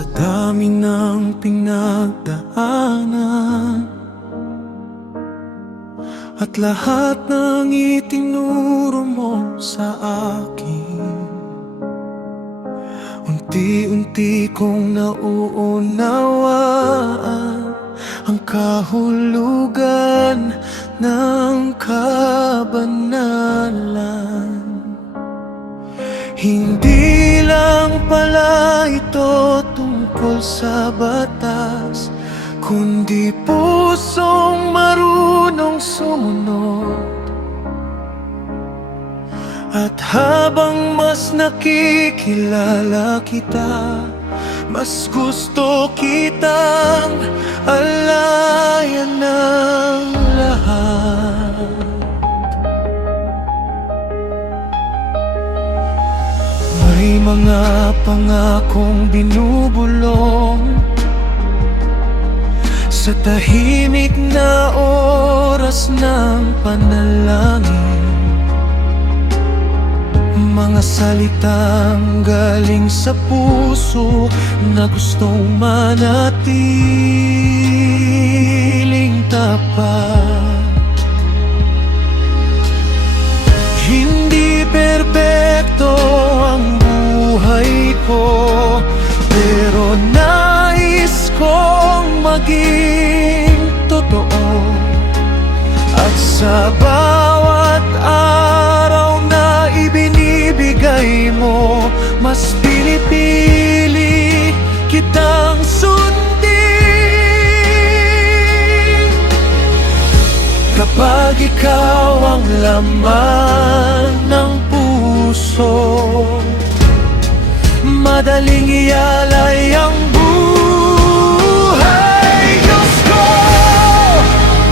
Sa dami ng pinagdaanan at lahat ng itinuro mo sa akin, unti-unti kong nauunawaan ang kahulugan ng kabanalan. Hindi lang pala ito tungkol sa batas, kundi pusong marunong sumunod. At habang mas nakikilala kita, mas gusto kitang alayan ng lahat. May mga pangakong binubulong sa tahimik na oras ng panalangin, mga salitang galing sa puso na gustong manatiling tapat. Hindi perpekto ang buhay ko, pero nais kong maging totoo. At sa bawat araw na ibinibigay mo, mas pinipili kitang sundin. Kapag ikaw ang laman ng puso, madaling ialay ang buhay. Diyos ko,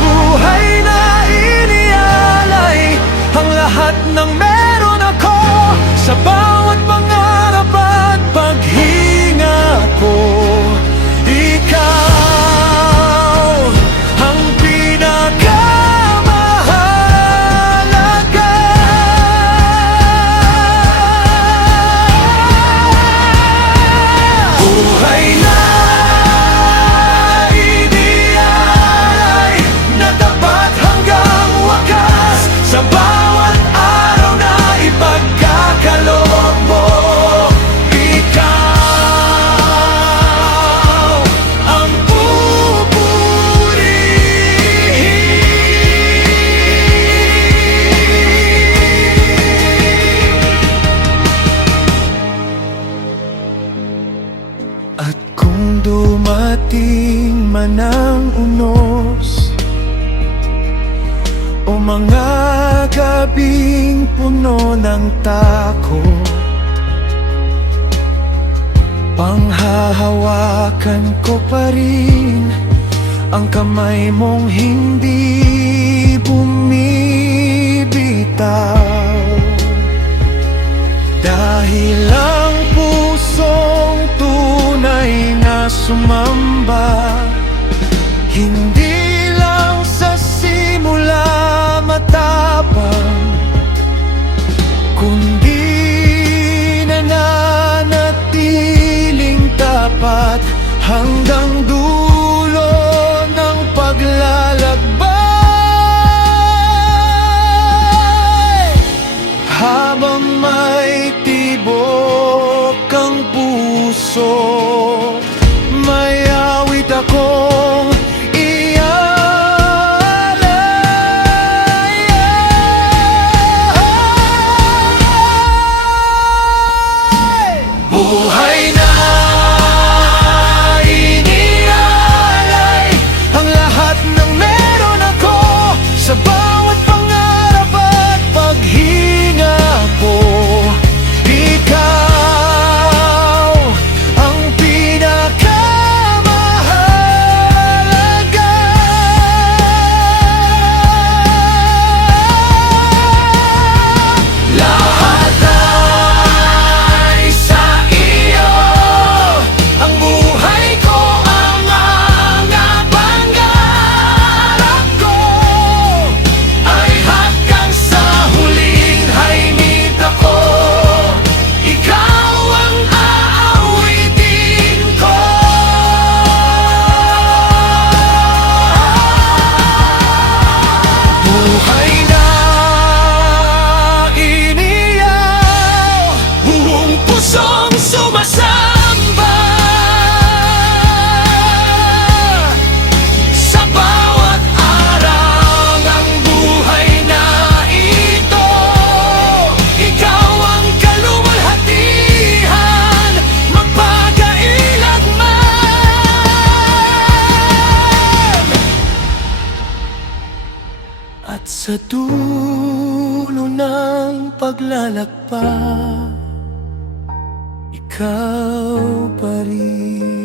buhay na inialay ang lahat ng meron ako. Sa bawat pangarap at paghinga ko, ikaw ang pinakamahalaga. Buhay na inialay na tapat hanggang wakas, sa bawat araw na ipagkakaloob mo. Ikaw ang pupurihin. At kung dumating man ang unos o mga gabing puno ng takot, panghahawakan ko pa rin ang kamay mong hindi bumibitaw. Dahil ang pusong tunay na sumamba, hindi lang sa simula matapang, kundi nananatiling tapat hanggang dulo ng paglalakbay. Habang may tibok ang puso, may awit akong ialay. Buhay na inialay ang lahat ng meron ako, sa bawat pangarap at paghinga ko. Ikaw ang Sa dulo ng paglalakbay, ikaw pa rin.